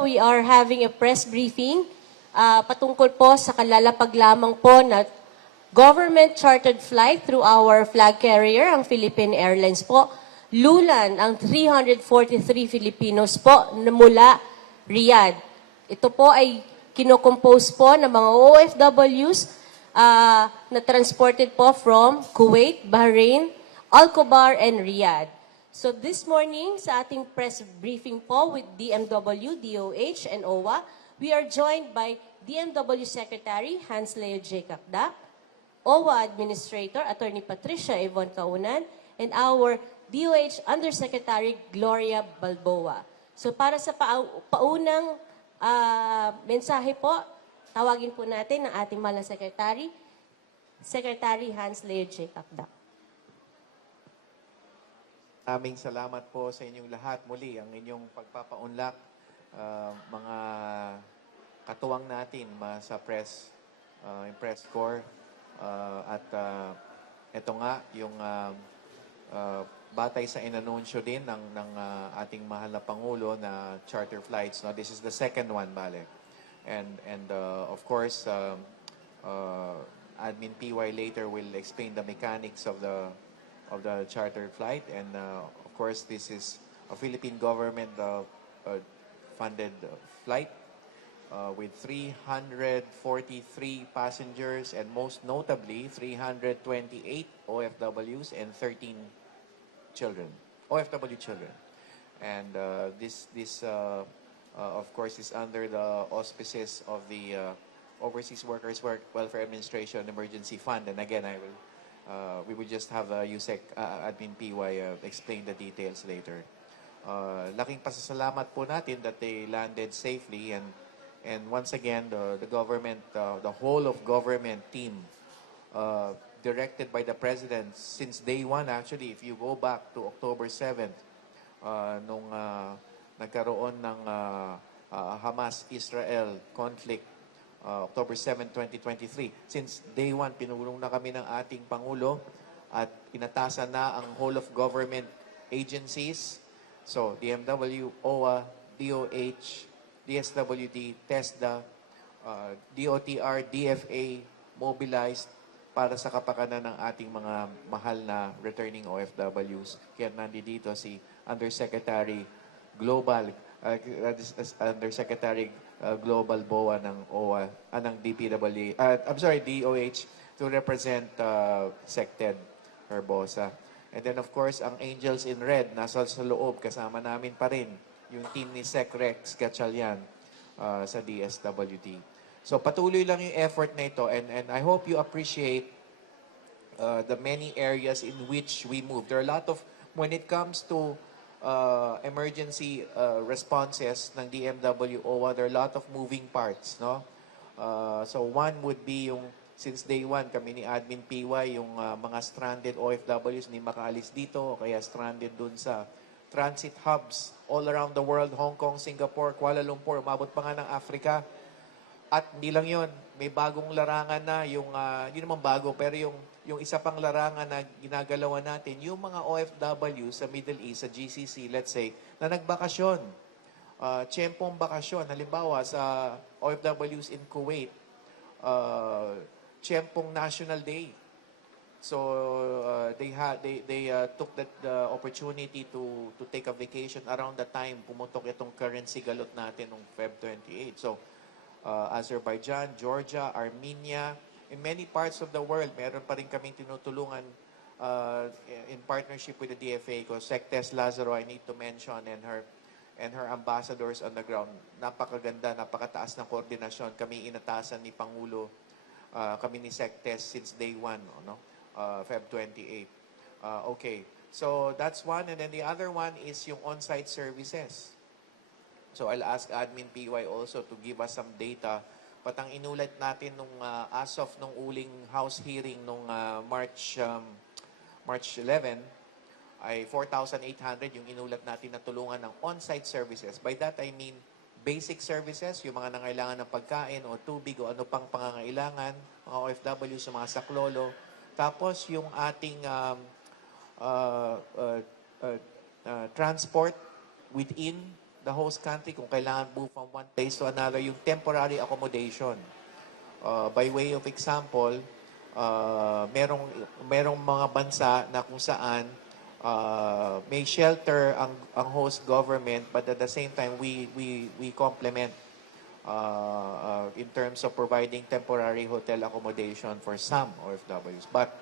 we are having a press briefing patungkol po sa kalalapag lamang po na government chartered flight through our flag carrier, ang Philippine Airlines po. Lulan ang 343 Filipinos po na mula Riyadh. Ito po ay kinocompose po ng mga OFWs na transported po from Kuwait, Bahrain, Al-Khobar, and Riyadh. So this morning, sa ating press briefing po with DMW, DOH, and OWA, we are joined by DMW Secretary Hans Leo J. Cacdac, OWA Administrator Attorney Patricia Yvonne Kaunan, and our DOH Undersecretary Gloria Balboa. So para sa paunang mensahe po, tawagin po natin ang ating mahal na Secretary Hans Leo J. Cacdac. Aming salamat po sa inyong lahat. Muli, ang inyong pagpapaunlak, mga katuwang natin sa press corps. At ito nga, yung batay sa inanunsyo din ng ating mahal na Pangulo na charter flights. No? This is the second one, bale. And of course, Admin PY later will explain the mechanics of the charter flight, and of course this is a Philippine government funded flight with 343 passengers, and most notably 328 OFWs and 13 children, OFW children. And this of course is under the auspices of the Overseas Workers Welfare Administration Emergency Fund, and again we will just have USEC Admin PY explain the details later. Laking pasasalamat po natin that they landed safely, and once again the government, the whole of government team directed by the President since day one, actually, if you go back to October 7th, nung nagkaroon ng Hamas-Israel conflict, October 7, 2023. Since day one, pinulong na kami ng ating Pangulo at inatasan na ang whole of government agencies. So, DMW, OWA, DOH, DSWD, TESDA, DOTR, DFA, mobilized para sa kapakanan ng ating mga mahal na returning OFWs. Kaya nandito si Undersecretary Global, Undersecretary Global BOA ng OWA, ng DPWA, DOH to represent SecTed Herbosa. And then of course, ang Angels in Red, nasa sa loob, kasama namin pa rin yung team ni Sec Rex Gatchalian sa DSWD. So patuloy lang yung effort na ito, and I hope you appreciate the many areas in which we move. There are a lot of, when it comes to emergency responses ng DMW OWA, there are a lot of moving parts, no? So one would be yung, since day one, kami ni Admin PY, yung mga stranded OFWs hindi makaalis dito, o kaya stranded dun sa transit hubs all around the world, Hong Kong, Singapore, Kuala Lumpur, umabot pa nga ng Africa. At hindi lang yun, may bagong larangan na, yung, hindi naman bago, pero yung isa pang larangan na ginagalawan natin, yung mga OFW sa Middle East, sa GCC, let's say, na nagbakasyon, tiyempong bakasyon, halimbawa sa OFWs in Kuwait, tiyempong National Day. So they took that opportunity to take a vacation around the time pumutok itong currency galot natin noong Feb 28. So Azerbaijan, Georgia, Armenia, in many parts of the world, meron pa rin kaming tinutulungan in partnership with the DFA ko. Sectes Lazaro, I need to mention, and her ambassadors on the ground. Napakaganda, napakataas ng koordinasyon. Kami inatasan ni Pangulo, kami ni Sectes since day one, no? Feb 28. Okay, so that's one. And then the other one is yung on-site services. So I'll ask Admin PY also to give us some data. Patang inulat natin nung as of nung uling House hearing nung March 11 ay 4,800 yung inulat natin na tulungan ng on-site services. By that I mean basic services, yung mga nangailangan ng pagkain o tubig o ano pang pangangailangan, mga OFW sa mga saklolo. Tapos yung ating transport within the host country kung kailangan move from one place to another, yung temporary accommodation. By way of example, merong mga bansa na kung saan may shelter ang host government, but at the same time we complement in terms of providing temporary hotel accommodation for some OFWs. But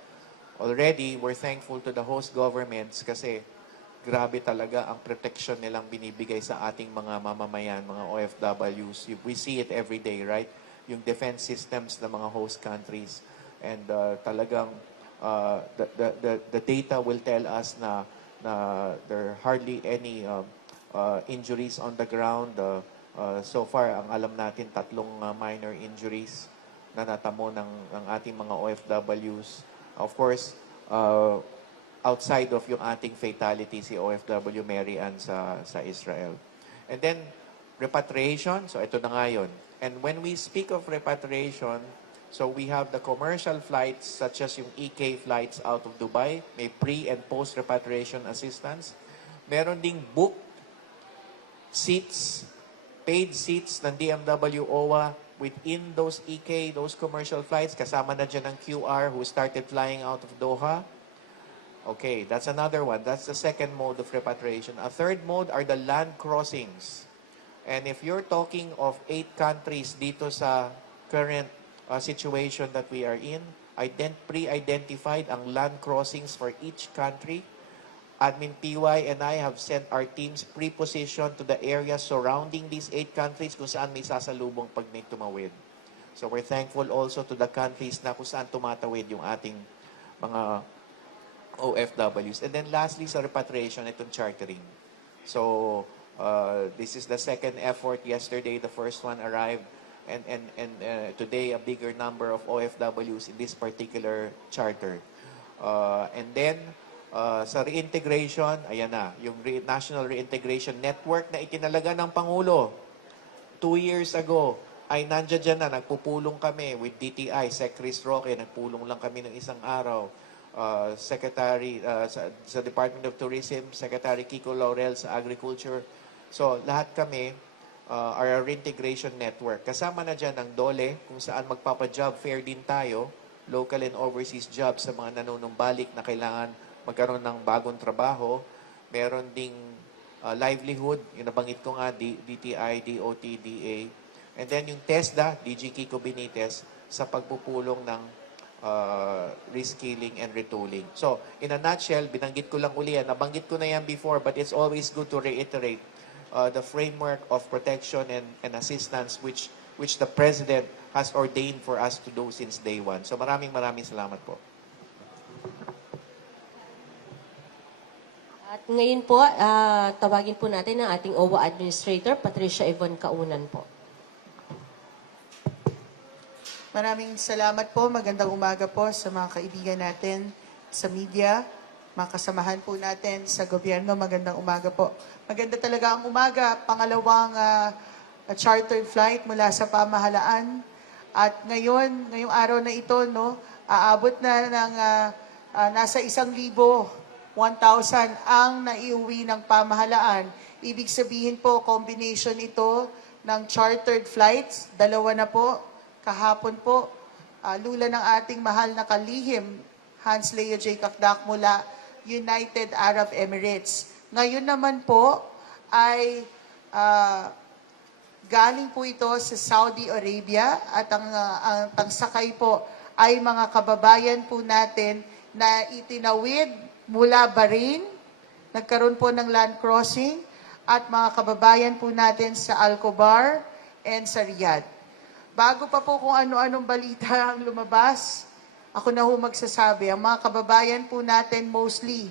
already we're thankful to the host governments kasi grabe talaga ang protection nilang binibigay sa ating mga mamamayan, mga OFWs. We see it every day, right? Yung defense systems ng mga host countries. And talagang the data will tell us na there are hardly any injuries on the ground. So far, ang alam natin, 3 minor injuries na natamo ng ating mga OFWs. Of course, outside of yung ating fatality, si OFW Mary Ann sa Israel. And then, repatriation. So, ito na nga yun. And when we speak of repatriation, so we have the commercial flights such as yung EK flights out of Dubai. May pre- and post-repatriation assistance. Meron ding booked seats, paid seats ng DMW OWA within those EK, those commercial flights. Kasama na dyan ang QR who started flying out of Doha. Okay, that's another one. That's the second mode of repatriation. A third mode are the land crossings. And if you're talking of 8 countries dito sa current situation that we are in, pre-identified ang land crossings for each country. Admin PY and I have sent our teams pre-positioned to the areas surrounding these 8 countries kung saan may sasalubong pag may tumawid. So we're thankful also to the countries na kung saan tumatawid yung ating mga OFWs. And then lastly, sa repatriation, itong chartering. So this is the second effort. Yesterday, the first one arrived. And today, a bigger number of OFWs in this particular charter. And then, sa reintegration, ayan na, yung National Reintegration Network na itinalaga ng Pangulo 2 years ago, ay nandiyan dyan na, nagpupulong kami with DTI, Sec. Chris Roque, nagpulong lang kami ng isang araw. Secretary sa Department of Tourism, Secretary Kiko Laurel sa Agriculture. So, lahat kami are a reintegration network. Kasama na dyan ang DOLE, kung saan magpapa-job fair din tayo, local and overseas jobs sa mga nanunumbalik na kailangan magkaroon ng bagong trabaho. Meron ding livelihood, yung nabanggit ko nga, DTI, DOT, DA. And then yung TESDA, DG Kiko Benitez, sa pagpupulong ng reskilling and retooling. So, in a nutshell, binanggit ko lang uli yan. Nabanggit ko na yan before, but it's always good to reiterate the framework of protection and assistance which the President has ordained for us to do since day one. So, maraming salamat po. At ngayon po, tawagin po natin ang ating OWA Administrator, Patricia Yvonne Kaunan po. Maraming salamat po. Magandang umaga po sa mga kaibigan natin sa media, mga kasamahan po natin sa gobyerno. Magandang umaga po. Maganda talaga ang umaga. Pangalawang chartered flight mula sa pamahalaan. At ngayong araw na ito, aabot na ng nasa 1,000, 1,000 ang naiuwi ng pamahalaan. Ibig sabihin po, combination ito ng chartered flights. 2 na po. Kahapon po, lula ng ating mahal na kalihim, Hans Leo J. Kakdak mula United Arab Emirates. Ngayon naman po ay galing po ito sa Saudi Arabia at ang tangsakay po ay mga kababayan po natin na itinawid mula Bahrain, nagkaroon po ng land crossing at mga kababayan po natin sa Al-Khobar and sa Riyadh. Bago pa po kung ano-anong balita ang lumabas, ako na ho magsasabi, ang mga kababayan po natin mostly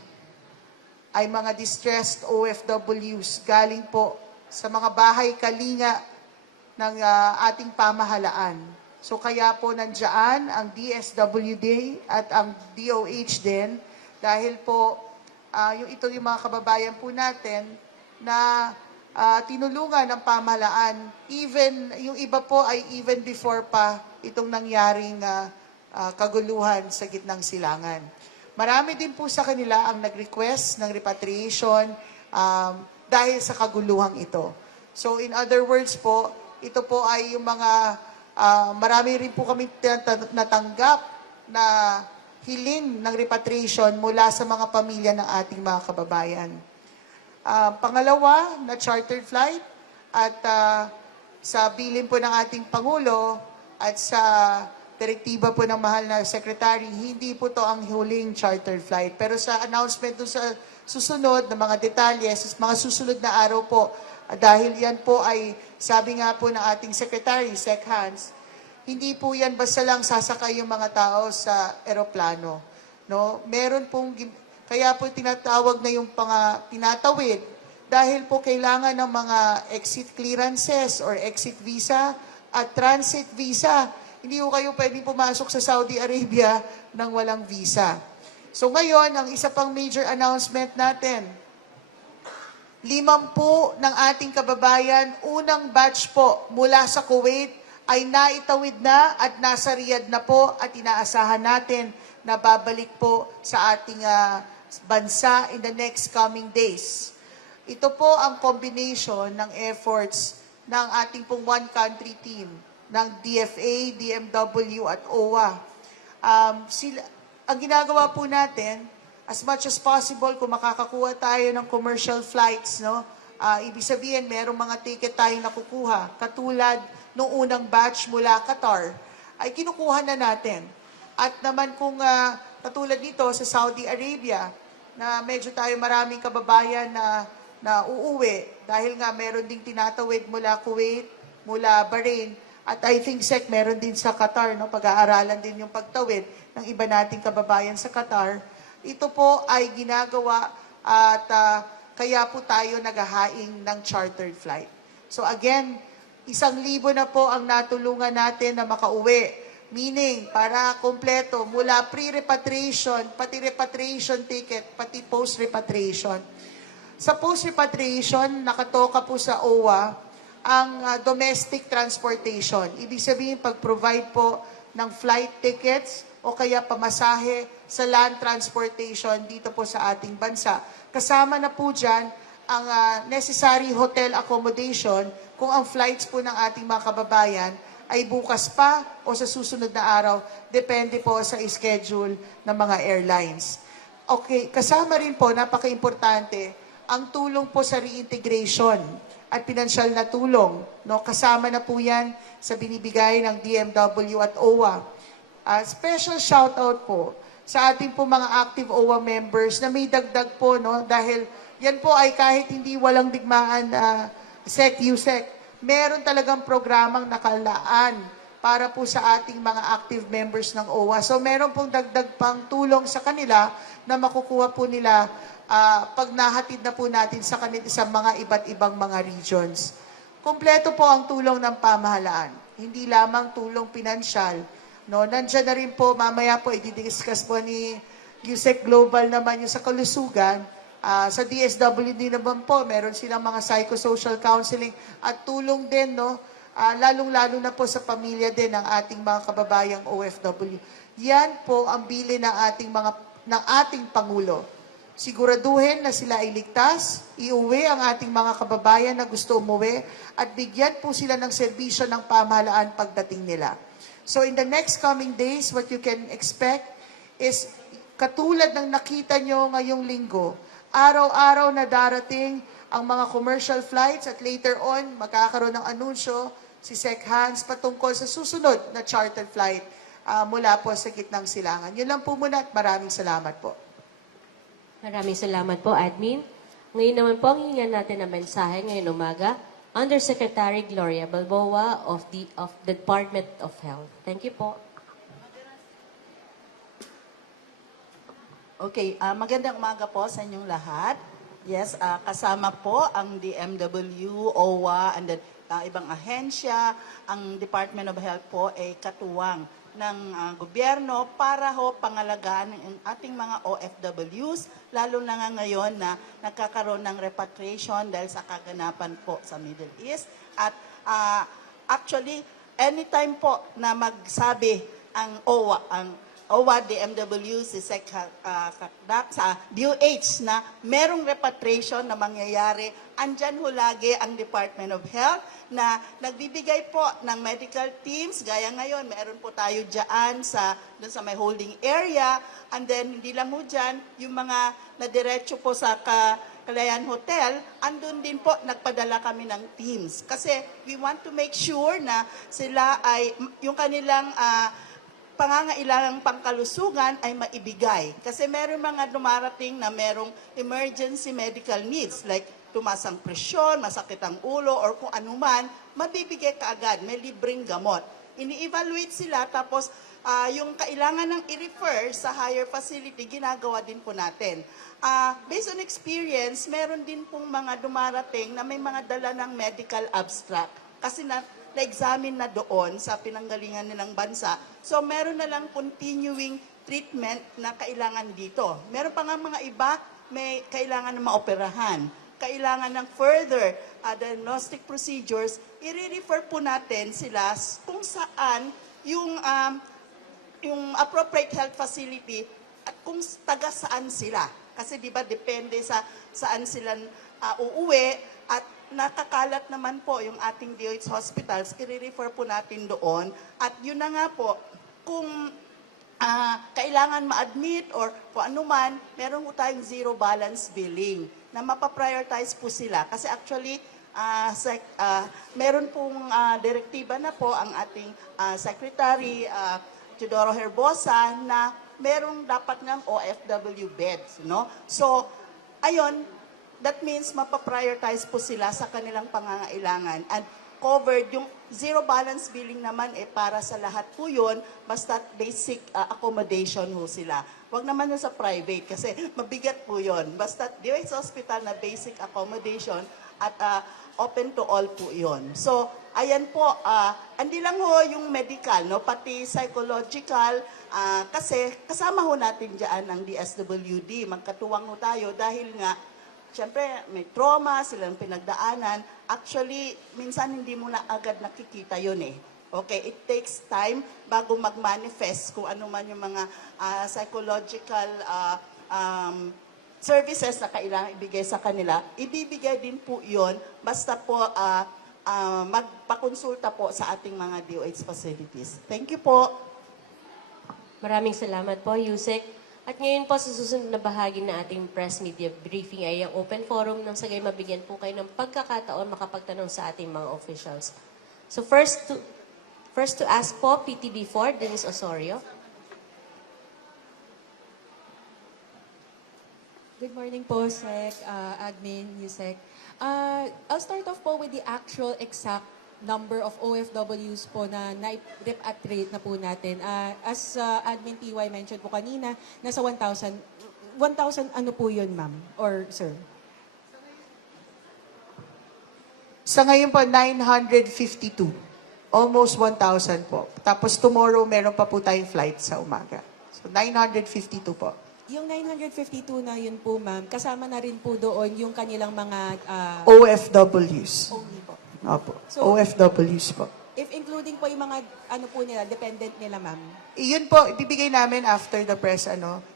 ay mga distressed OFWs galing po sa mga bahay kalinga ng ating pamahalaan. So kaya po nandiyan ang DSWD at ang DOH din dahil po yung mga kababayan po natin na tinulungan ng pamahalaan. Even, yung iba po ay even before pa itong nangyaring kaguluhan sa gitnang silangan. Marami din po sa kanila ang nag-request ng repatriation dahil sa kaguluhang ito. So in other words po, ito po ay yung mga, marami rin po kami natanggap na hiling ng repatriation mula sa mga pamilya ng ating mga kababayan. Pangalawa, na chartered flight at sa bilin po ng ating Pangulo at sa direktiba po ng mahal na Secretary, hindi po to ang huling chartered flight. Pero sa announcement dun sa susunod na mga detalye, sa mga susunod na araw po, dahil yan po ay, sabi nga po ng ating Secretary, Sec Hans, hindi po yan basta lang sasakay yung mga tao sa eroplano. No? Meron pong, kaya po tinatawag na yung pinatawid, dahil po kailangan ng mga exit clearances or exit visa at transit visa. Hindi po kayo pwedeng pumasok sa Saudi Arabia nang walang visa. So ngayon, ang isa pang major announcement natin, 50 ng ating kababayan, unang batch po mula sa Kuwait ay naitawid na at nasa Riyadh na po at inaasahan natin na babalik po sa ating bansa in the next coming days. Ito po ang combination ng efforts ng ating pong one country team, ng DFA, DMW at OWA. Ang ginagawa po natin, as much as possible, kung makakakuha tayo ng commercial flights, no? Ibig sabihin, merong mga ticket tayong nakukuha. Katulad nung unang batch mula Qatar, ay kinukuha na natin. At naman kung katulad nito sa Saudi Arabia, na medyo tayo maraming kababayan na uuwi, dahil nga meron ding tinatawid mula Kuwait, mula Bahrain, at I think, Sec, meron din sa Qatar, no? Pag-aaralan din yung pagtawid ng iba nating kababayan sa Qatar. Ito po ay ginagawa at kaya po tayo naghahaing ng chartered flight. So again, 1,000 na po ang natulungan natin na makauwi. Meaning, para kompleto, mula pre-repatriation, pati repatriation ticket, pati post-repatriation. Sa post-repatriation, nakatoka po sa OWA ang domestic transportation. Ibig sabihin, pag-provide po ng flight tickets o kaya pamasahe sa land transportation dito po sa ating bansa. Kasama na po dyan ang necessary hotel accommodation kung ang flights po ng ating mga kababayan ay bukas pa o sa susunod na araw, depende po sa schedule ng mga airlines. Okay, kasama rin po, napaka-importante, ang tulong po sa reintegration at pinansyal na tulong. No? Kasama na po yan sa binibigay ng DMW at OWA. Special shoutout po sa ating po mga active OWA members na may dagdag po, no? Dahil yan po ay kahit hindi walang digmaan SEC, USEC, meron talagang programang nakalaan para po sa ating mga active members ng OWA. So meron pong dagdag pang tulong sa kanila na makukuha po nila pag nahatid na po natin sa kanila sa mga iba't ibang mga regions. Kompleto po ang tulong ng pamahalaan. Hindi lamang tulong pinansyal. No, nandiyan na rin po, mamaya po, i-discuss po ni USEC Global naman yung sa kalusugan. Sa DSWD naman po, meron silang mga psychosocial counseling at tulong din, no? Lalong-lalo na po sa pamilya din ng ating mga kababayang OFW. Yan po ang bili ng ating Pangulo. Siguraduhin na sila ay ligtas, iuwi ang ating mga kababayan na gusto umuwi at bigyan po sila ng serbisyo ng pamahalaan pagdating nila. So in the next coming days, what you can expect is katulad ng nakita nyo ngayong linggo, araw-araw na darating ang mga commercial flights at later on, magkakaroon ng anunsyo si Sec Hans patungkol sa susunod na chartered flight mula po sa gitnang silangan. Yun lang po muna at maraming salamat po. Maraming salamat po, Admin. Ngayon naman po, ang hihingan natin na mensahe ngayong umaga, Undersecretary Gloria Balboa of the Department of Health. Thank you po. Okay, magandang umaga po sa inyong lahat. Yes, kasama po ang DMW, OWA, and then ibang ahensya. Ang Department of Health po ay katuwang ng gobyerno para ho pangalagaan ng ating mga OFWs, lalo na nga ngayon na nagkakaroon ng repatriation dahil sa kaganapan po sa Middle East. At actually, anytime po na magsabi ang OWA, DMW, si Sec Kakdak, sa DOH na merong repatriation na mangyayari andyan ho lagi ang Department of Health na nagbibigay po ng medical teams. Gaya ngayon, meron po tayo dyan doon sa may holding area. And then, hindi lang ho dyan, yung mga nadiretso po sa Kalayan Hotel, andun din po, nagpadala kami ng teams. Kasi we want to make sure na sila ay, yung kanilang pangangailangang pangkalusugan ay maibigay. Kasi meron mga dumarating na merong emergency medical needs like tumaas ang presyon, masakit ang ulo, or kung anuman, mabibigay ka agad, may libreng gamot. Ini-evaluate sila, tapos yung kailangan ng i-refer sa higher facility, ginagawa din po natin. Based on experience, meron din pong mga dumarating na may mga dala ng medical abstract. Kasi na-examine na doon sa pinanggalingan nilang bansa. So meron na lang continuing treatment na kailangan dito. Meron pa nga mga iba, may kailangan na maoperahan. Kailangan ng further diagnostic procedures, i-refer po natin sila kung saan yung appropriate health facility at kung taga saan sila. Kasi di ba depende sa saan sila uuwi at nakakalat naman po yung ating DOH hospitals, i-refer po natin doon. At yun na nga po, kung kailangan ma-admit or kung anuman, meron po tayong zero balance billing na mapaprioritize po sila. Kasi actually, meron pong direktiba na po ang ating Secretary Teodoro Herbosa na merong dapat ng OFW beds. No? So, ayun, that means mapaprioritize po sila sa kanilang pangangailangan. And covered, yung zero balance billing naman para sa lahat po yun, basta basic accommodation ho sila. Huwag naman yun sa private kasi mabigat po yun. Basta DOH Hospital na basic accommodation at open to all po yun. So, ayan po, hindi lang ho yung medical, no? Pati psychological, kasi kasama ho natin dyan ang DSWD. Magkatuwang ho tayo dahil nga, siyempre, may trauma, silang pinagdaanan. Actually, minsan hindi mo na agad nakikita yun eh. Okay, it takes time bago mag-manifest kung ano man yung mga psychological services na kailangan ibigay sa kanila. Ibibigay din po yun, basta po magpakonsulta po sa ating mga DOH facilities. Thank you po. Maraming salamat po, Yusek. At ngayon po sa susunod na bahagi na ating press media briefing ay ang open forum nang sagay mabigyan po kayo ng pagkakataon makapagtanong sa ating mga officials. So first to ask po, PTB4, Dennis Osorio. Good morning po, Sec, Admin, Yusek. I'll start off po with the actual exact number of OFWs po na repatriate na po natin. As Admin TY mentioned po kanina, nasa 1,000. 1,000 ano po yun, ma'am? Or sir? Sa ngayon po, 952. Almost 1,000 po. Tapos tomorrow, meron pa po tayong flight sa umaga. So, 952 po. Yung 952 na yun po, ma'am, kasama na rin po doon yung kanilang mga OFWs. only po. Opo. So- OFWs po. If including po yung mga ano po nila, dependent nila, ma'am. Iyon po, ibibigay namin after the press,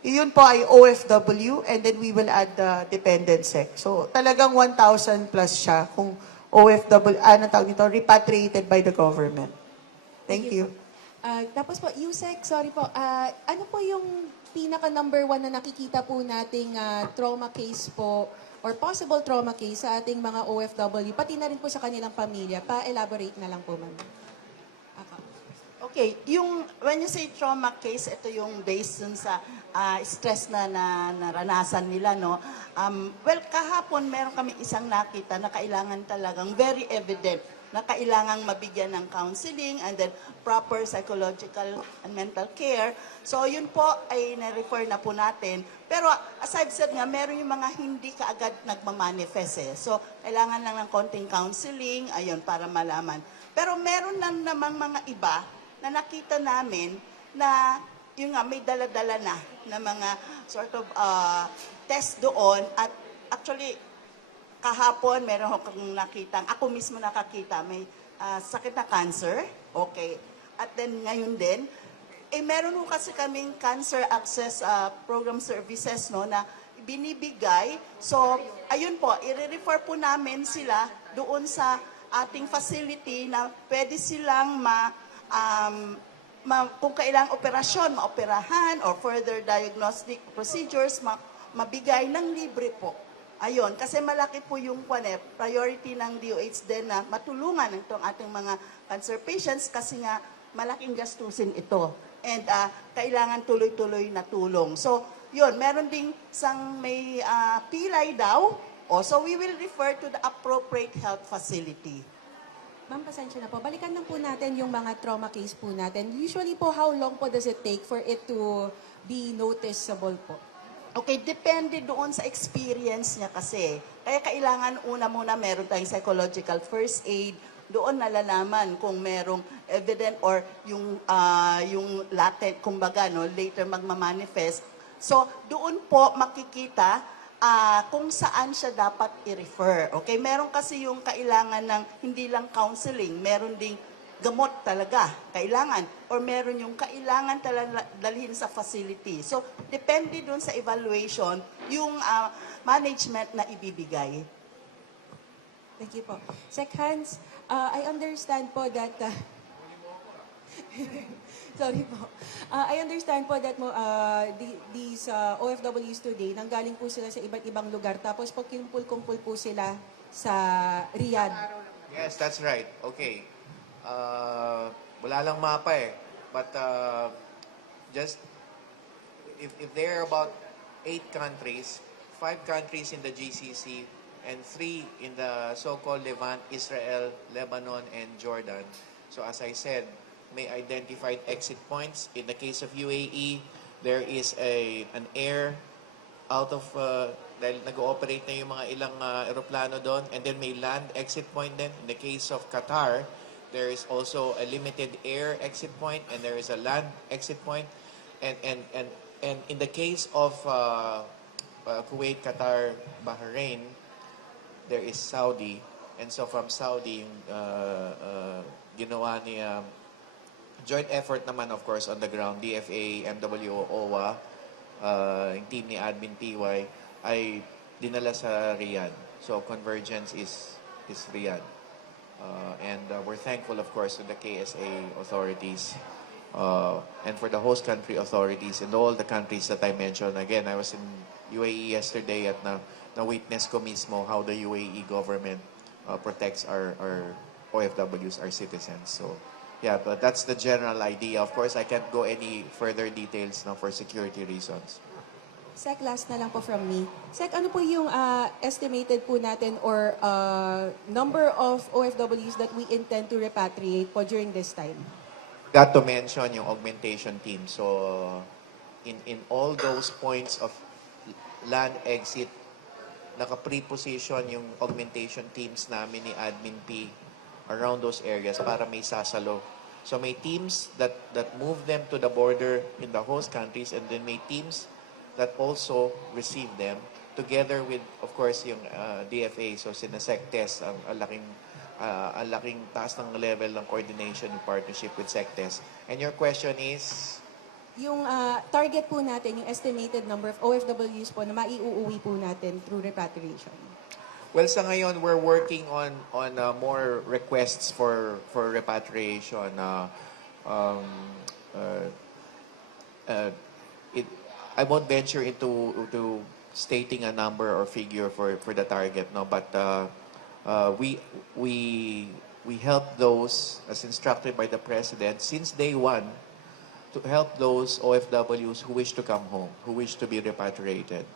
Iyon po ay OFW and then we will add the dependent sec. So, talagang 1,000 plus siya kung OFW, tawag nito, repatriated by the government. Thank you. Tapos po, Yusek, sorry po, ano po yung pinaka number 1 na nakikita po nating trauma case po or possible trauma case sa ating mga OFW, pati na rin po sa kanilang pamilya? Pa-elaborate na lang po, ma'am. Okay, when you say trauma case, ito yung based dun sa stress na naranasan nila, no? Well, kahapon meron kami isang nakita na kailangan talagang very evident na kailangang mabigyan ng counseling and then proper psychological and mental care. So, yun po ay na-refer na po natin. Pero as I've said nga, meron yung mga hindi kaagad nagmamanifest eh. So, kailangan lang ng konting counseling, ayun, para malaman. Pero meron lang namang mga iba na nakita namin na yung nga, may dala-dala na mga sort of test doon. At actually, kahapon, meron akong nakita, ako mismo nakakita, may sakit na cancer. Okay. At then, ngayon din, meron ho kasi kaming cancer access program services, no, na binibigay. So, ayun po, i-refer po namin sila doon sa ating facility na pwede silang kung kailang operasyon, maoperahan or further diagnostic procedures, mabigay ng libre po. Ayun, kasi malaki po yung priority ng DOH din na matulungan itong ating mga cancer patients kasi nga malaking gastusin ito. And kailangan tuloy-tuloy na tulong. So, yun, meron ding may pilay daw. So, we will refer to the appropriate health facility. Ma'am, pasensya na po. Balikan lang po natin yung mga trauma case po natin. Usually po, how long po does it take for it to be noticeable po? Okay, depende doon sa experience niya kasi. Kaya kailangan una muna meron tayong psychological first aid. Doon nalalaman kung merong evident or yung latent, kumbaga, no, later magmamanifest. So, doon po makikita kung saan siya dapat i-refer. Okay, meron kasi yung kailangan ng hindi lang counseling, meron ding gamot talaga, kailangan. Or meron yung kailangan talaga dalhin sa facility. So, depende dun sa evaluation, yung management na ibibigay. Thank you po. Sec Hans, I understand po that... sorry po. I understand po that these OFWs today, nanggaling po sila sa iba't ibang lugar, tapos po kinumpul-kumpul po sila sa Riyadh. Yes, that's right. Okay. Wala lang mapa eh. But just if there are about 8 countries, 5 countries in the GCC and 3 in the so-called Levant, Israel, Lebanon, and Jordan. So as I said, may identified exit points. In the case of UAE, there is an air out of dahil nag-ooperate na yung mga ilang eroplano doon, and then may land exit point din. In the case of Qatar, there is also a limited air exit point and there is a land exit point. And in the case of Kuwait, Qatar, Bahrain, there is Saudi. And so from Saudi, yung ginawa ni joint effort naman, of course, on the ground, DFA, MWO, OWA, yung team ni Admin PY, ay dinala sa Riyadh. So convergence is Riyadh. And we're thankful, of course, to the KSA authorities and for the host country authorities in all the countries that I mentioned. Again, I was in UAE yesterday at na-witness ko mismo how the UAE government protects our OFWs, our citizens. So, yeah, but that's the general idea. Of course, I can't go any further details now for security reasons. Sec, last na lang po from me. Sec, ano po yung estimated po natin or number of OFWs that we intend to repatriate po during this time? Not to mention yung augmentation team. So, in all those points of land exit, naka-pre-position yung augmentation teams namin ni Admin P around those areas para may sasalo. So, may teams that move them to the border in the host countries, and then may teams that also receive them together with, of course, yung DFA. So, sinasectest ang laking taas ng level ng coordination and partnership with SecTest. And your question is? Yung target po natin, yung estimated number of OFWs po na maiuuwi po natin through repatriation. Well, sa ngayon, we're working on more requests for repatriation. I won't venture into stating a number or figure for the target, no. But we help those as instructed by the President since day one to help those OFWs who wish to come home, who wish to be repatriated.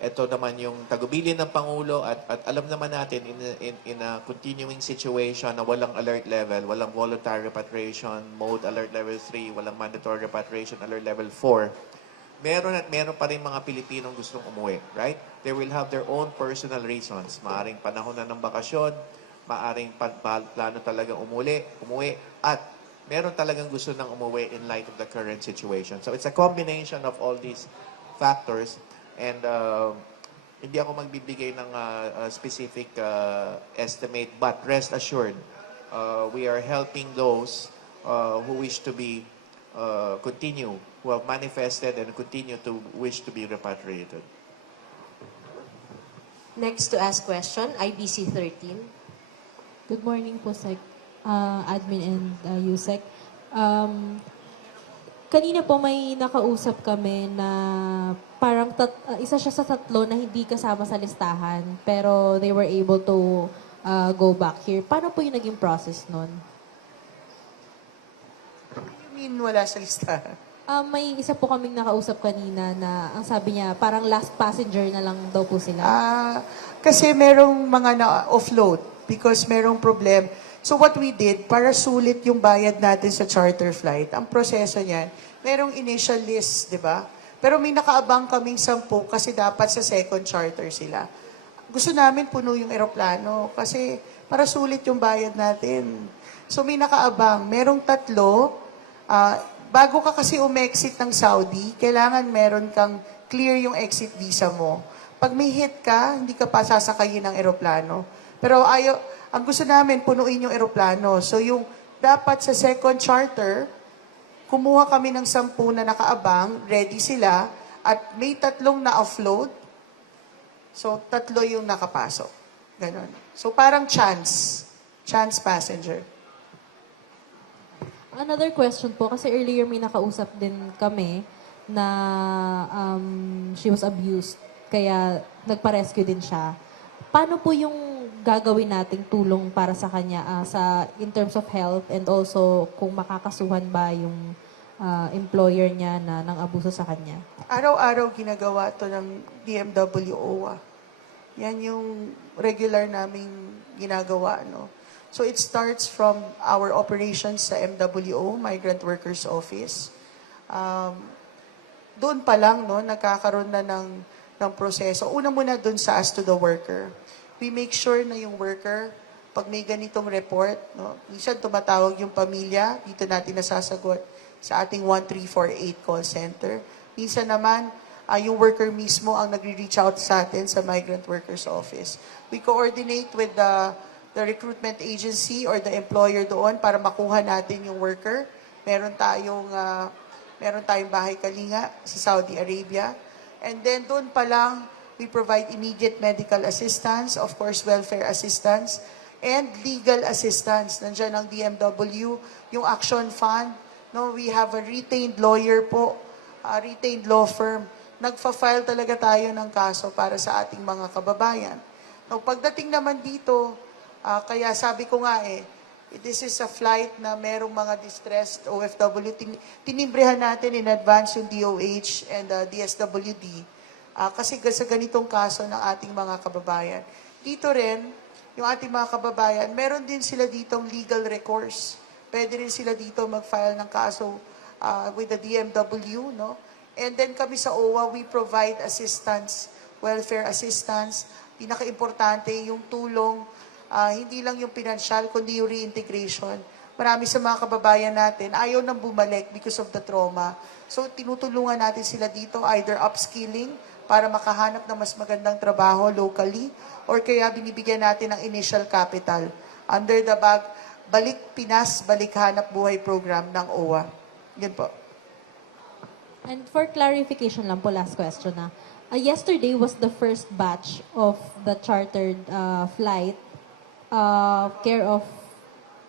Ito naman yung tagubilin ng Pangulo at alam naman natin in a continuing situation na walang alert level, walang voluntary repatriation mode alert level 3, walang mandatory repatriation alert level 4, meron pa rin mga Pilipinong gustong umuwi, right? They will have their own personal reasons. Maaring panahon na ng bakasyon, maaring plano talagang umuwi, at meron talagang gusto ng umuwi in light of the current situation. So it's a combination of all these factors. And hindi ako magbibigay ng specific estimate, but rest assured, we are helping those who wish to be continue, who have manifested and continue to wish to be repatriated. Next to ask question, IBC 13. Good morning po, Sec. Admin and Yusek. Kanina po may nakausap kami na parang isa siya sa tatlo na hindi kasama sa listahan pero they were able to go back here. Paano po yung naging process nun? You mean wala sa listahan? May isa po kaming nakausap kanina na ang sabi niya parang last passenger na lang daw po sila. Kasi merong mga na-offload because merong problem. So what we did, para sulit yung bayad natin sa charter flight, ang proseso niyan, merong initial list, di ba? Pero may nakaabang kaming 10 kasi dapat sa second charter sila. Gusto namin puno yung eroplano kasi para sulit yung bayad natin. So may nakaabang. Merong 3, bago ka kasi umexit ng Saudi, kailangan meron kang clear yung exit visa mo. Pag may hit ka, hindi ka pa sasakayin ng eroplano. Pero ang gusto namin, punuin yung eroplano. So yung dapat sa second charter, kumuha kami ng 10 na nakaabang, ready sila, at may 3 na offload. So 3 yung nakapasok. Ganon. So parang chance passenger. Another question po, kasi earlier may nakausap din kami na she was abused, kaya nagpa-rescue din siya. Paano po yung gagawin nating tulong para sa kanya in terms of health and also kung makakasuhan ba yung employer niya na ng abuso sa kanya? Araw-araw ginagawa to ng DMW OWA. Yan yung regular naming ginagawa, no? So it starts from our operations sa MWO, Migrant Workers Office. Doon pa lang, no, nagkakaroon na ng proseso. Una muna doon sa as to the worker. We make sure na yung worker, pag may ganitong report, no, minsan tumatawag yung pamilya, dito natin nasasagot sa ating 1348 call center. Minsan naman, yung worker mismo ang nagre-reach out sa atin sa Migrant Workers Office. We coordinate with the recruitment agency or the employer doon para makuha natin yung worker. Meron tayong bahay kalinga sa Saudi Arabia. And then doon pa lang, we provide immediate medical assistance, of course, welfare assistance, and legal assistance. Nandiyan ang DMW, yung Action Fund. No, we have a retained lawyer po, a retained law firm. Nagfa-file talaga tayo ng kaso para sa ating mga kababayan. No, pagdating naman dito, kaya sabi ko nga this is a flight na merong mga distressed OFW. Tinimbrehan natin in advance yung DOH and DSWD. Kasi sa ganitong kaso ng ating mga kababayan. Dito rin, yung ating mga kababayan, meron din sila ditong legal recourse. Pwede rin sila dito mag-file ng kaso with the DMW, no? And then kami sa OWA, we provide assistance, welfare assistance. Pinaka-importante yung tulong, hindi lang yung pinansyal, kundi yung reintegration. Marami sa mga kababayan natin, ayaw nang bumalik because of the trauma. So tinutulungan natin sila dito, either upskilling, para makahanap ng mas magandang trabaho locally, or kaya binibigyan natin ng initial capital under the Balik Pinas, Balik Hanap Buhay program ng OWA. Yun po. And for clarification lang po, last question na. Yesterday was the first batch of the chartered flight care of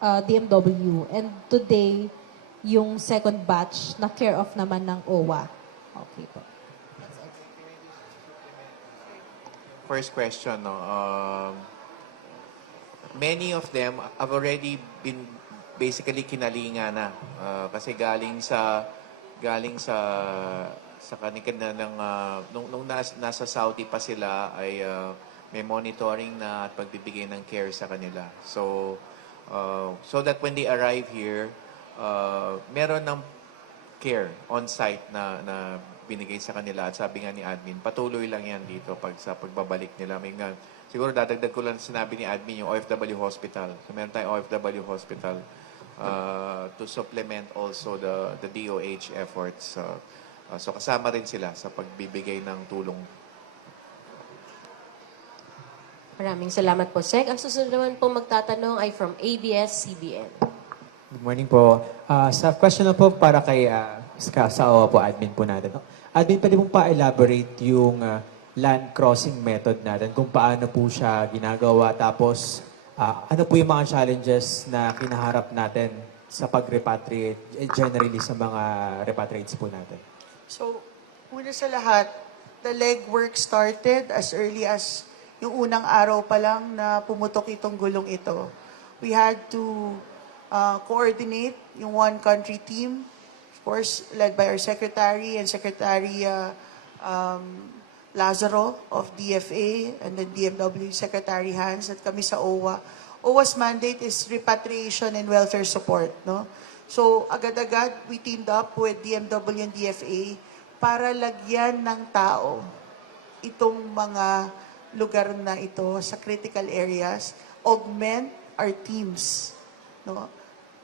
DMW. And today, yung second batch na care of naman ng OWA. Okay po. First question, no? Many of them have already been basically kinalinga na kasi galing sa kanila ng nung nasa Saudi pa sila ay may monitoring na at pagbibigay ng care sa kanila. So that when they arrive here, meron ng care on site na binigay sa kanila at sabi nga ni admin, patuloy lang yan dito sa pagbabalik nila. Siguro dadagdag ko lang sinabi ni admin yung OFW hospital. So meron tayong OFW hospital to supplement also the DOH efforts. So kasama rin sila sa pagbibigay ng tulong. Maraming salamat po, Sec. Ang susunod naman po magtatanong ay from ABS-CBN. Good morning po. Sa question na po para kay sa OWA po, admin po natin. No? Admin, pwede pong pa-elaborate yung land crossing method natin, kung paano po siya ginagawa, tapos ano po yung mga challenges na kinaharap natin sa pag-repatriate, generally sa mga repatriates po natin. So, una sa lahat, the legwork started as early as yung unang araw pa lang na pumutok itong gulong ito. We had to coordinate yung one country team, of course, led by our Secretary and Secretary Lazaro of DFA and then DMW Secretary Hans at kami sa OWA. OWA's mandate is repatriation and welfare support. No? So, agad-agad, we teamed up with DMW and DFA para lagyan ng tao itong mga lugar na ito sa critical areas, augment our teams, no?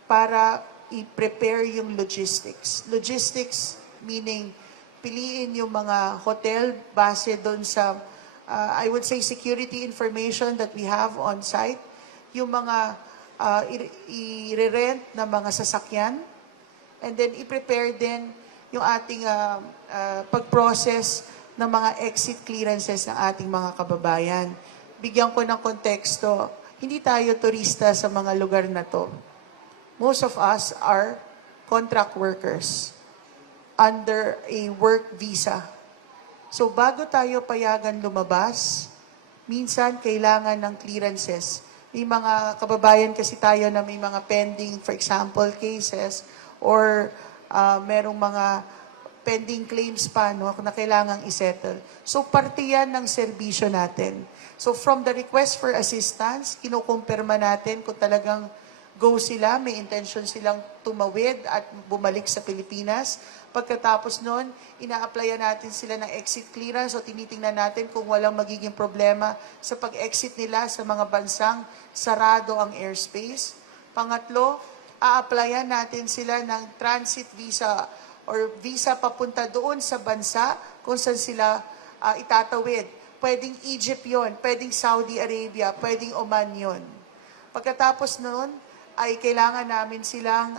Para i-prepare yung logistics. Logistics meaning piliin yung mga hotel base doon sa, I would say, security information that we have on site, yung mga i-rent na mga sasakyan, and then i-prepare din yung ating pag-process ng mga exit clearances ng ating mga kababayan. Bigyan ko ng konteksto, hindi tayo turista sa mga lugar na to. Most of us are contract workers under a work visa. So bago tayo payagan lumabas, minsan kailangan ng clearances. May mga kababayan kasi tayo na may mga pending, for example, cases or merong mga pending claims pa no, na kailangang isettle. So parte yan ng serbisyo natin. So from the request for assistance, kinukumpirma natin kung talagang go sila, may intention silang tumawid at bumalik sa Pilipinas. Pagkatapos nun, ina-applyan natin sila ng exit clearance o tinitingnan natin kung walang magiging problema sa pag-exit nila sa mga bansang sarado ang airspace. Pangatlo, a-applyan natin sila ng transit visa or visa papunta doon sa bansa kung saan sila itatawid. Pwedeng Egypt yon, pwedeng Saudi Arabia, pwedeng Oman yon. Pagkatapos nun, ay kailangan namin silang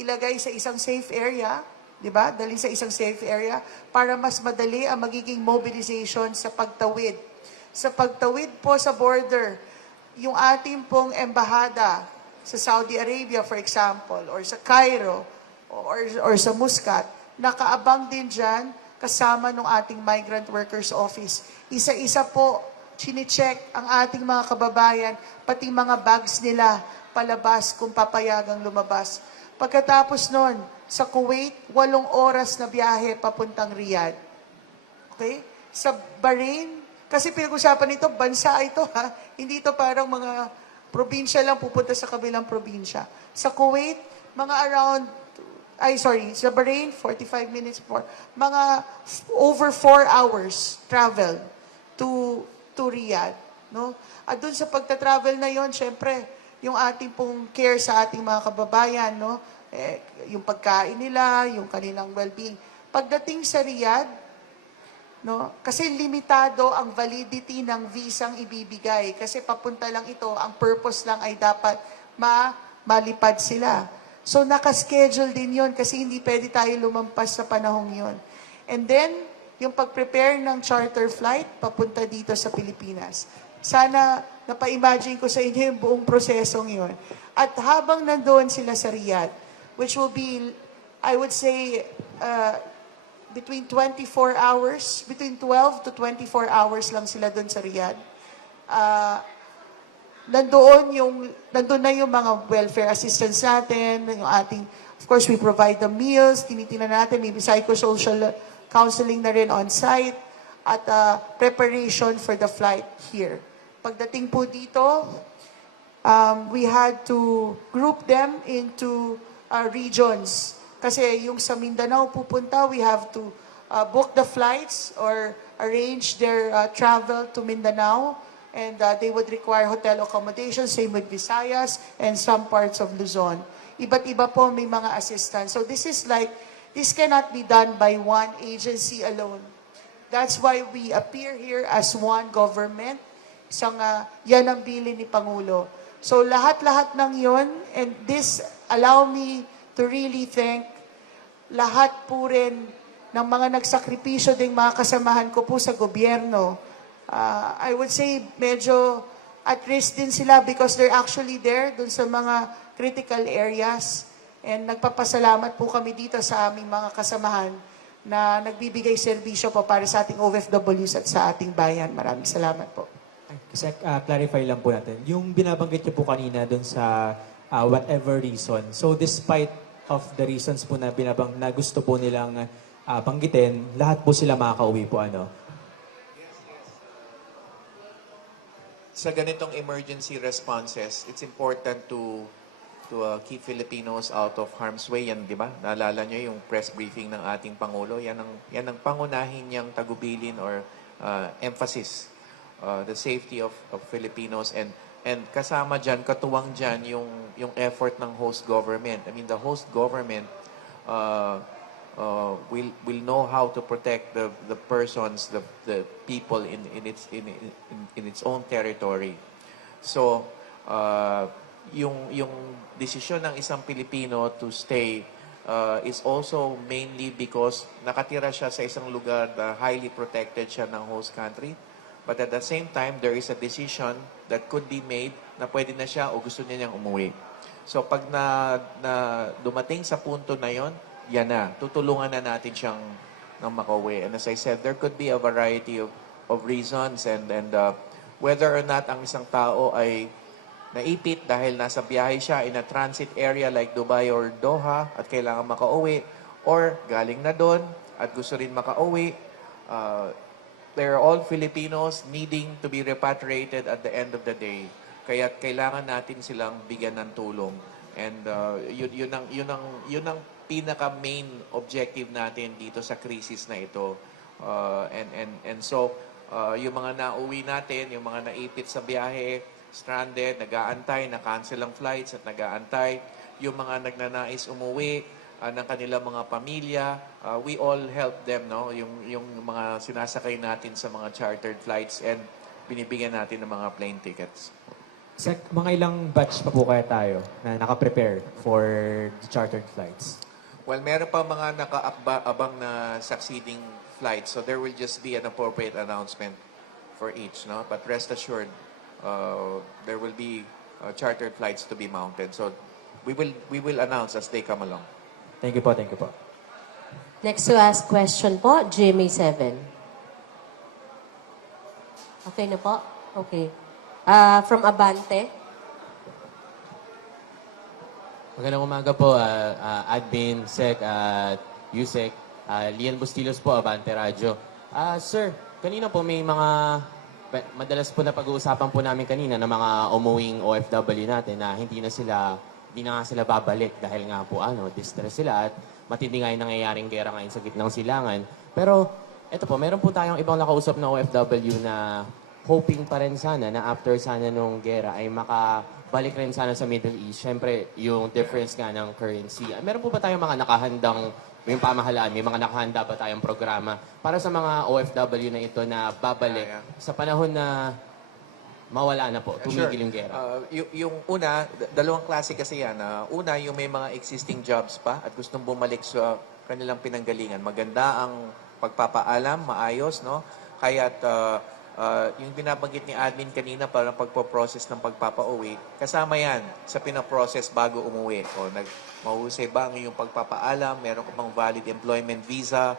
ilagay sa isang safe area, di ba? Dalhin sa isang safe area para mas madali ang magiging mobilization sa pagtawid. Sa pagtawid po sa border, yung ating pong embahada sa Saudi Arabia, for example, or sa Cairo, or sa Muscat, nakaabang din dyan kasama ng ating Migrant Workers Office. Isa-isa po, chine-check ang ating mga kababayan, pati mga bags nila, palabas kung papayagang lumabas. Pagkatapos nun, sa Kuwait, 8 oras na biyahe papuntang Riyadh. Okay? Sa Bahrain, kasi pinag-usapan nito, bansa ito ha, hindi ito parang mga probinsya lang pupunta sa kabilang probinsya. Sa Kuwait, sa Bahrain, 45 minutes for, mga over 4 hours travel to Riyadh. No? At dun sa pagta-travel na yon, syempre, yung ating pong care sa ating mga kababayan, no? Yung pagkain nila, yung kanilang well-being. Pagdating sa Riyadh, no? Kasi limitado ang validity ng visang ibibigay. Kasi papunta lang ito, ang purpose lang ay dapat malipad sila. So nakaschedule din yon kasi hindi pwede tayo lumampas sa panahong yon. And then, yung pag-prepare ng charter flight papunta dito sa Pilipinas. Sana napa-imagine ko sa inyo yung buong prosesong yon. At habang nandoon sila sa Riyadh, which will be, I would say, between 12 to 24 hours lang sila doon sa Riyadh. Nandoon na yung mga welfare assistance natin, yung ating, of course, we provide the meals, tinitingnan natin, may psychosocial counseling na rin on site, at preparation for the flight here. Pagdating po dito, we had to group them into regions. Kasi yung sa Mindanao pupunta, we have to book the flights or arrange their travel to Mindanao. And they would require hotel accommodation, same with Visayas and some parts of Luzon. Iba't iba po may mga assistance. So this cannot be done by one agency alone. That's why we appear here as one government. Yan ang bilin ni Pangulo. So lahat-lahat ng yon, and this allow me to really thank lahat po rin ng mga nagsakripisyo ding mga kasamahan ko po sa gobyerno. I would say medyo at risk din sila because they're actually there dun sa mga critical areas. And nagpapasalamat po kami dito sa aming mga kasamahan na nagbibigay serbisyo po para sa ating OFWs at sa ating bayan. Maraming salamat po. Kasi clarify lang po natin. Yung binabanggit niyo po kanina dun sa whatever reason. So despite of the reasons po na na gusto po nilang banggitin, lahat po sila makakauwi po ano. Sa ganitong emergency responses, it's important to keep Filipinos out of harm's way. Yan, di ba? Naalala niyo yung press briefing ng ating Pangulo. Yan ang pangunahin niyang tagubilin or emphasis. The safety of Filipinos and kasama dyan, katuwang dyan yung effort ng host government. I mean, the host government will know how to protect the persons, the people in its own territory. So, yung desisyon ng isang Pilipino to stay is also mainly because nakatira siya sa isang lugar na highly protected siya ng host country. But at the same time, there is a decision that could be made na pwede na siya o gusto niya niyang umuwi. So pag na dumating sa punto na yon, yan na. Tutulungan na natin siyang ng makauwi. And as I said, there could be a variety of reasons and whether or not ang isang tao ay naipit dahil nasa biyahe siya in a transit area like Dubai or Doha at kailangan makauwi or galing na doon at gusto rin makauwi. They're all Filipinos needing to be repatriated at the end of the day. Kaya kailangan natin silang bigyan ng tulong. And yun ang pinaka-main objective natin dito sa crisis na ito. So, yung mga nauwi natin, yung mga naipit sa biyahe, stranded, nag-aantay, na-cancel ang flights at nag-aantay, yung mga nagnanais umuwi, ng kanilang mga pamilya, we all help them, no? Yung mga sinasakay natin sa mga chartered flights and binibigyan natin ng mga plane tickets. Sec, mga ilang batch pa po kaya tayo na naka-prepare for the chartered flights? Well, meron pa mga nakaabang na succeeding flights, so there will just be an appropriate announcement for each, no? But rest assured, there will be chartered flights to be mounted. So we will announce as they come along. Thank you po, thank you po. Next to ask question po, GMA7. Okay na po? Okay. From Abante. Magandang umaga po, Admin, Sec, Yusek, Lian Bustillos po, Abante Radyo. Sir, kanina po may madalas po na pag-uusapan po namin kanina ng mga umuwing OFW natin na hindi na nga sila babalik dahil nga po distress sila at matindi nga yung nangyayaring gera ngayon sa gitnang silangan. Pero eto po, meron po tayong ibang nakausap na OFW na hoping pa rin sana na after sana nung gera ay makabalik rin sana sa Middle East. Siyempre, yung difference nga ng currency. Meron po ba tayong mga nakahandang, yung pamahalaan, may mga nakahanda ba tayong programa para sa mga OFW na ito na babalik sa panahon na mawala na po, tumigil yung gera? Yung una, dalawang klase kasi yan. Una, yung may mga existing jobs pa at gustong bumalik sa kanilang pinanggalingan. Maganda ang pagpapaalam, maayos, no? Kaya't yung binabanggit ni admin kanina para pagpo-process ng pagpapauwi, kasama yan sa pinaprocess bago umuwi. O mahusay ba ang iyong pagpapaalam, meron ka bang valid employment visa,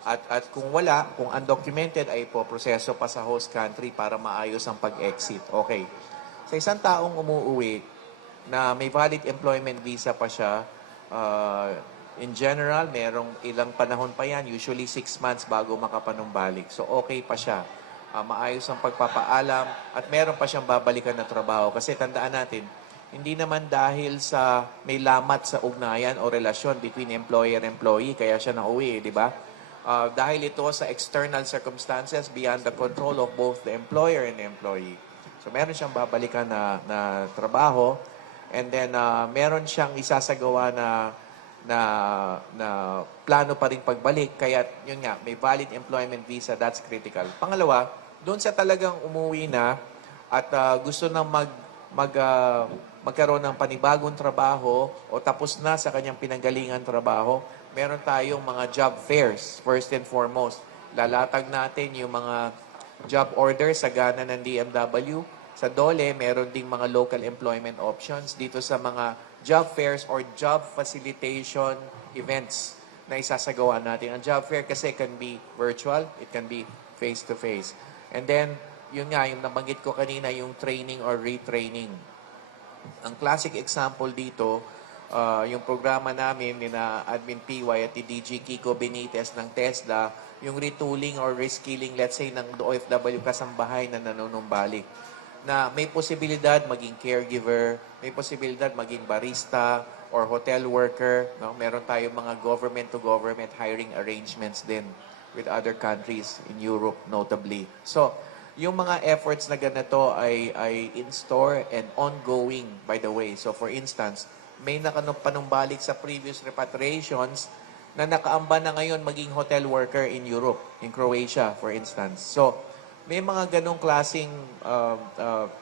at kung wala, kung undocumented, ay proseso pa sa host country para maayos ang pag-exit. Okay. Sa isang taong umuwi na may valid employment visa pa siya, in general, merong ilang panahon pa yan, usually 6 months bago makapanumbalik. So okay pa siya. Maayos ang pagpapaalam at meron pa siyang babalikan na trabaho. Kasi tandaan natin, hindi naman dahil sa may lamat sa ugnayan o relasyon between employer-employee, kaya siya nauwi, di ba? Dahil ito sa external circumstances beyond the control of both the employer and the employee. So meron siyang babalikan na trabaho and then meron siyang isasagawa na plano pa rin pagbalik. Kaya yun nga, may valid employment visa, that's critical. Pangalawa, doon sa talagang umuwi na at gusto nang magkaroon ng panibagong trabaho o tapos na sa kanyang pinanggalingan trabaho, meron tayong mga job fairs, first and foremost. Lalatag natin yung mga job orders sa gana ng DMW. Sa DOLE, meron ding mga local employment options dito sa mga job fairs or job facilitation events na isasagawa natin. Ang job fair kasi can be virtual, it can be face-to-face. And then, yun nga, yung nabanggit ko kanina, yung training or retraining. Ang classic example dito, yung programa namin ni na Admin PY at ni DG Kiko Benitez ng TESDA, yung retooling or reskilling, let's say, ng OFW kasambahay na nanunumbalik. Na may posibilidad maging caregiver, may posibilidad maging barista or hotel worker. No? Meron tayong mga government-to-government hiring arrangements din with other countries in Europe notably. So, yung mga efforts na ganito ay in-store and ongoing, by the way. So, for instance, may panumbalik sa previous repatriations na nakaamba na ngayon maging hotel worker in Europe, in Croatia, for instance. So, may mga ganong klaseng,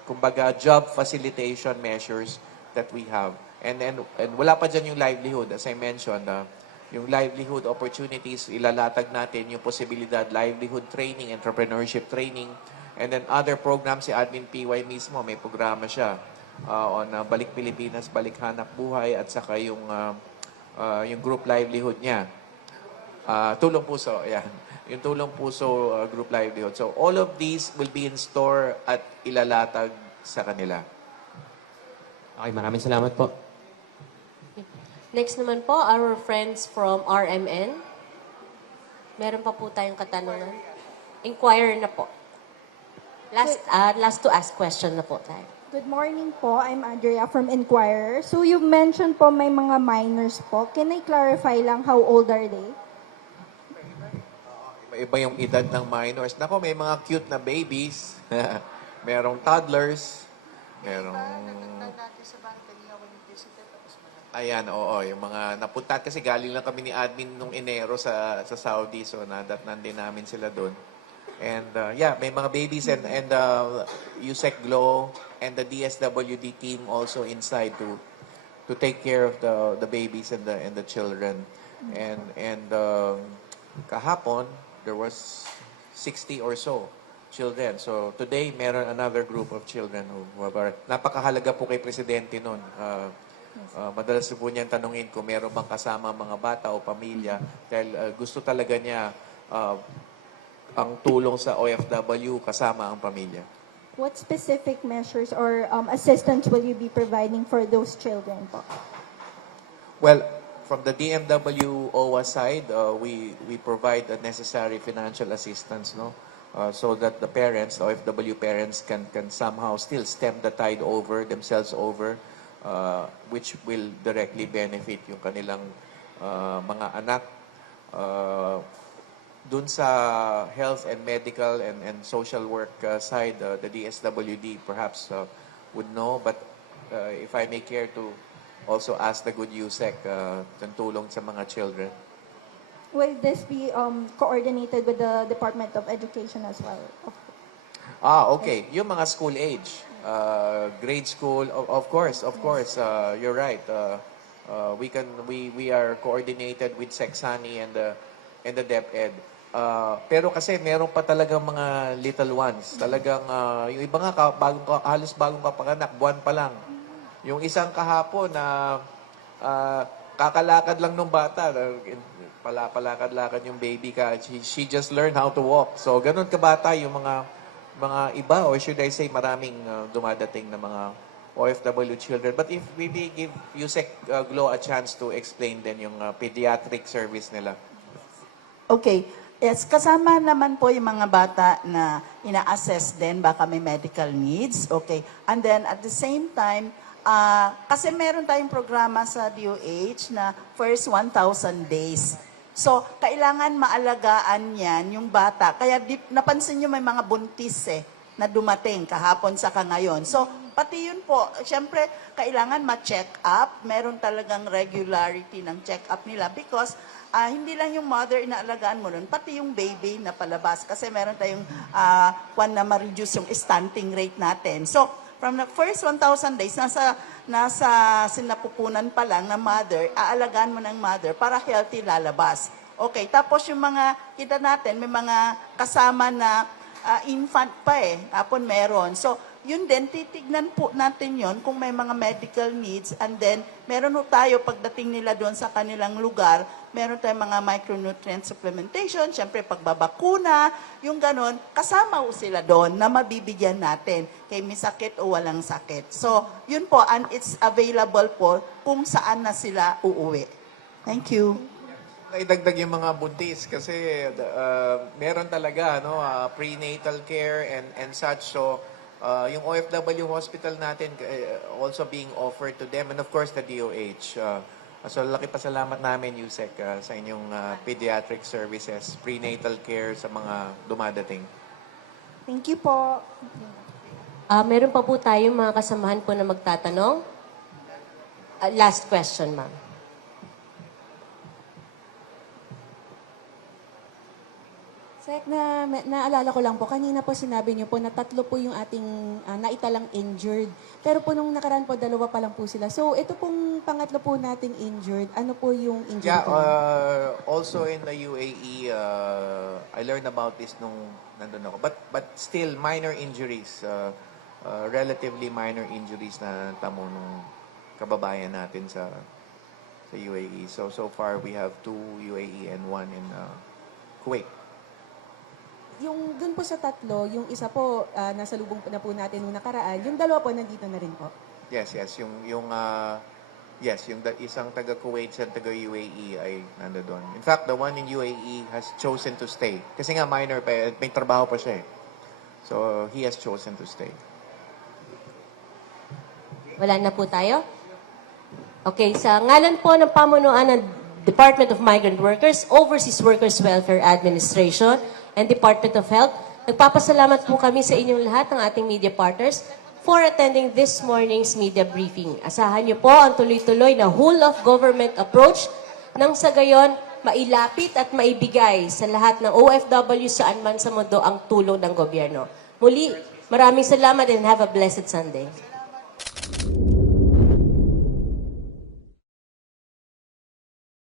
kumbaga, job facilitation measures that we have. And wala pa dyan yung livelihood. As I mentioned, yung livelihood opportunities, ilalatag natin yung posibilidad, livelihood training, entrepreneurship training, and then other programs, si Admin PY mismo, may programa siya on Balik Pilipinas, Balik Hanap Buhay, at saka yung group livelihood niya. Tulong Puso, yan. Yung Tulong Puso group livelihood. So all of these will be in store at ilalatag sa kanila. Okay, maraming salamat po. Next naman po, our friends from RMN. Meron pa po tayong katanungan. Inquire na po. Last to ask question na po tayo. Good morning po. I'm Andrea from Inquirer. So you mentioned po may mga minors po. Can I clarify lang how old are they? Iba yung edad ng minors. Nako, may mga cute na babies. Merong toddlers. Merong... Ayan, oo. Yung mga napunta kasi galing lang kami ni admin nung Enero sa Saudi. So, nandin namin sila doon. And yeah, may mga babies and USEC Glow and the DSWD team also inside to take care of the babies and the children. And kahapon there was 60 or so children. So today meron another group of children who have napakahalaga po kay presidente noon. Madalas po niyan tanungin kung meron bang kasama mga bata o pamilya dahil gusto talaga niya ang tulong sa OFW kasama ang pamilya. What specific measures or assistance will you be providing for those children po? Well, from the DMW OWA side, we provide the necessary financial assistance, no, so that the parents, the OFW parents, can somehow still stem the tide over themselves over, which will directly benefit yung kanilang mga anak. Dun sa health and medical and social work side, the DSWD perhaps would know, but if I may care to also ask the good USEC ng tulong sa mga children. Will this be coordinated with the Department of Education as well? Okay. Yung mga school age, grade school, of course, you're right. We are coordinated with Sexani and the DepEd. Pero kasi meron pa talagang mga little ones. Talagang, yung iba nga, halos bagong kapanganak, buwan pa lang. Yung isang kahapon na kakalakad lang nung bata, palakad-lakad yung baby ka. She just learned how to walk. So, ganun kabata yung mga iba, or should I say, maraming dumadating na mga OFW children. But if we give USEC Glow a chance to explain din yung pediatric service nila. Okay. Yes, kasama naman po yung mga bata na ina-assess din baka may medical needs. Okay. And then at the same time, kasi meron tayong programa sa DOH na first 1,000 days. So, kailangan maalagaan yan yung bata. Kaya napansin nyo may mga buntis na dumating kahapon sa ngayon. So, pati yun po, syempre, kailangan ma-check up. Meron talagang regularity ng check up nila because hindi lang yung mother inaalagaan mo nun, pati yung baby na palabas. Kasi meron tayong na ma-reduce yung stunting rate natin. So, from the first 1,000 days, nasa sinapupunan pa lang na mother, aalagaan mo ng mother para healthy lalabas. Okay, tapos yung mga, kita natin, may mga kasama na infant pa tapos meron. So, yun din, titignan po natin yon kung may mga medical needs, and then meron ho tayo pagdating nila doon sa kanilang lugar, meron tayong mga micronutrient supplementation, syempre pagbabakuna, yung ganon, kasama ho sila doon na mabibigyan natin kay may sakit o walang sakit. So, yun po, and it's available po kung saan na sila uuwi. Thank you. Naidagdag yung mga buntis kasi meron talaga prenatal care and such. So, yung OFW hospital natin also being offered to them, and of course the DOH. So laki pasalamat namin, Yusek, sa inyong pediatric services, prenatal care sa mga dumadating. Thank you po. Meron pa po tayong mga kasamahan po na magtatanong. Last question, ma'am. Sek, naalala ko lang po, kanina po sinabi niyo po na 3 po yung ating naitalang injured. Pero po nung nakaraan po, 2 pa lang po sila. So, ito pong pangatlo po nating injured. Ano po yung injured Yeah, po? also in the UAE, I learned about this nung nandun ako. But still, minor injuries, relatively minor injuries na tamo nung kababayan natin sa UAE. So far, we have 2 UAE and 1 in Kuwait. Yung dun po sa 3, yung isa po, nasa lubong na po natin nung nakaraan. Yung 2 po, nandito na rin po. Yes. Yung isang taga Kuwait at taga UAE ay nandoon. In fact, the one in UAE has chosen to stay. Kasi nga minor pa, may trabaho pa siya. So he has chosen to stay. Wala na po tayo? Okay, sa ngalan po ng pamunuan ng Department of Migrant Workers, Overseas Workers Welfare Administration, and Department of Health, nagpapasalamat po kami sa inyong lahat ng ating media partners for attending this morning's media briefing. Asahan niyo po ang tuloy-tuloy na whole-of-government approach nang sa gayon mailapit at maibigay sa lahat ng OFW saan man sa mundo ang tulong ng gobyerno. Muli, maraming salamat and have a blessed Sunday.